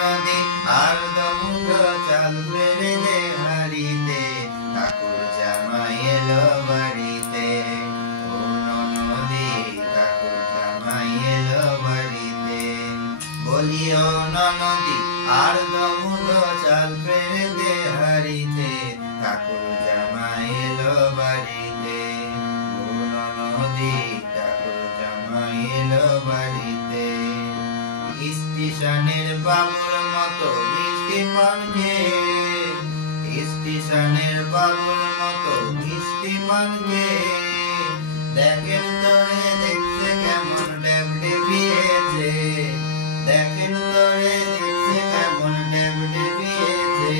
নদী আর দমুন্ড চাল ফেলে দে হারিতে, ঠাকুর জামাই এলো বাড়িতে। ও নদী ঠাকুর জামাই এলো বাড়িতে। বলি ও নদী আর দমুন্ড চাল ফেলে দে হারিতে, ঠাকুর জামাই এলো বাড়িতে। ও নদী ঠাকুর জামাই এলো বাড়িতে। স্টেশনের বাবুর মতো মিষ্টি পান খেয়ে, স্টেশনের বাবুর মতো মিষ্টি পান খেয়ে, দেখেন তোরে দেখতে কেমন ডেবডেবিয়েছে, দেখেন তোরে দেখতে কেমন ডেবডেবিয়েছে।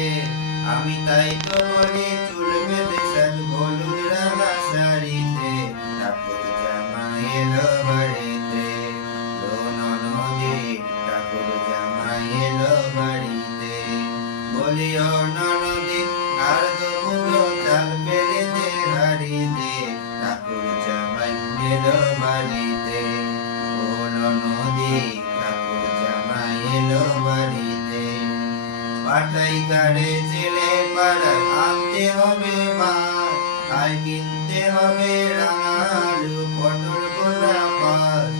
আমি তাই তো বলি চুল বেঁধে সাজ হলুদ রাঙা শাড়িতে, ঠাকুর জামাই এলো বাড়িতে। বলি ও নদী আর দমুন্ড চাল ফেলে দে হারিতে, ঠাকুর জামাই এলো বাড়িতে। ও নদী ঠাকুর জামাই এলো বাড়িতে। পাটাই কারে জেলে পাড়ায় আনতে হবে মাছ, আর কিনতে হবে রাঙা আলু পটল গোটা পাঁচ,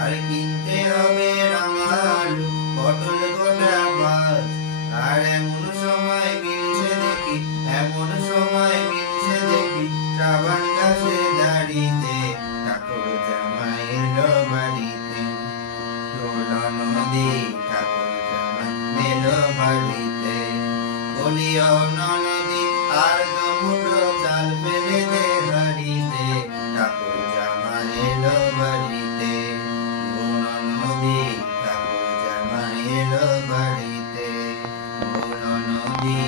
আর কিনতে হবে রাঙা আলু পটল গোটা পাঁচ। আর এমন সময় মিলছে দেখি, এমন সময় মিলছে দেখি, শ্রাবণ গাছে দাঁড়িতে, ঠাকুর জামাই এলো বাড়িতে। নদী ঠাকুর জামাই এলো বাড়িতে। বলি ও নদী আর দমুন্ড চাল ফেলে দে হারিতে, ঠাকুর জামাই এলো বাড়িতে। ও নদী ঠাকুর জামাই এলো বাড়িতে। ও নদী